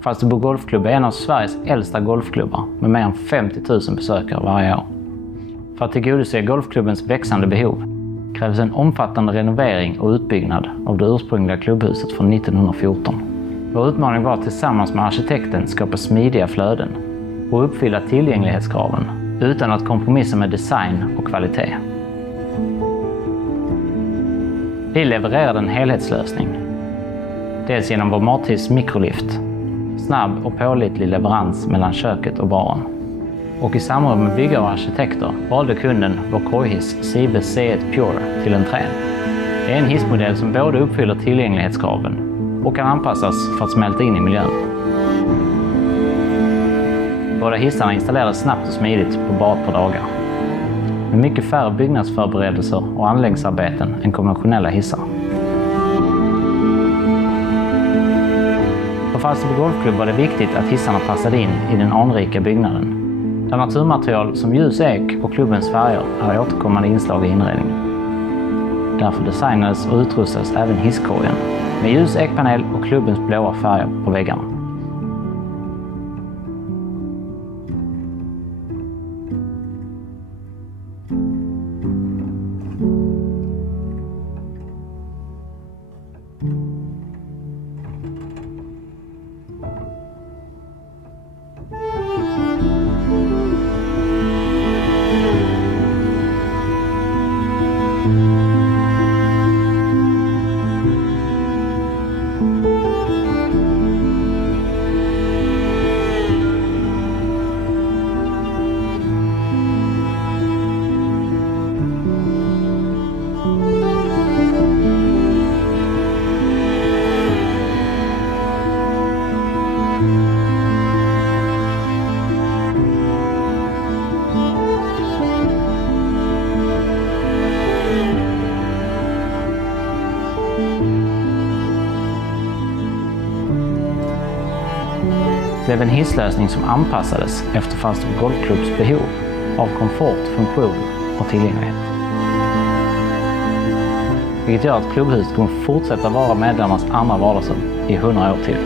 Falsterbo Golfklubb är en av Sveriges äldsta golfklubbar med mer än 50 000 besökare varje år. För att tillgodose golfklubbens växande behov krävs en omfattande renovering och utbyggnad av det ursprungliga klubbhuset från 1914. Vår utmaning var att tillsammans med arkitekten skapa smidiga flöden och uppfylla tillgänglighetskraven utan att kompromissa med design och kvalitet. Vi levererade en helhetslösning. Dels genom vår Mathiss mikrolift, snabb och pålitlig leverans mellan köket och baren. Och i samråd med byggare och arkitekter valde kunden vår korghiss Sibes C1 Pure till entrén. Det är en hissmodell som både uppfyller tillgänglighetskraven och kan anpassas för att smälta in i miljön. Båda hissarna installerades snabbt och smidigt på bara ett par dagar. Med mycket färre byggnadsförberedelser och anläggningsarbeten än konventionella hissar. För Falsterbo Golfklubb var det viktigt att hissarna passade in i den anrika byggnaden, där naturmaterial som ljus ek och klubbens färger är återkommande inslag i inredningen. Därför designades och utrustades även hisskorgen med ljus ekpanel och klubbens blåa färger på väggarna. Det blev en hisslösning som anpassades efter Falsterbo Golfklubbs behov av komfort, funktion och tillgänglighet. Vilket gör att klubbhuset kommer fortsätta vara medlemmars andra vardagsrum i 100 år till.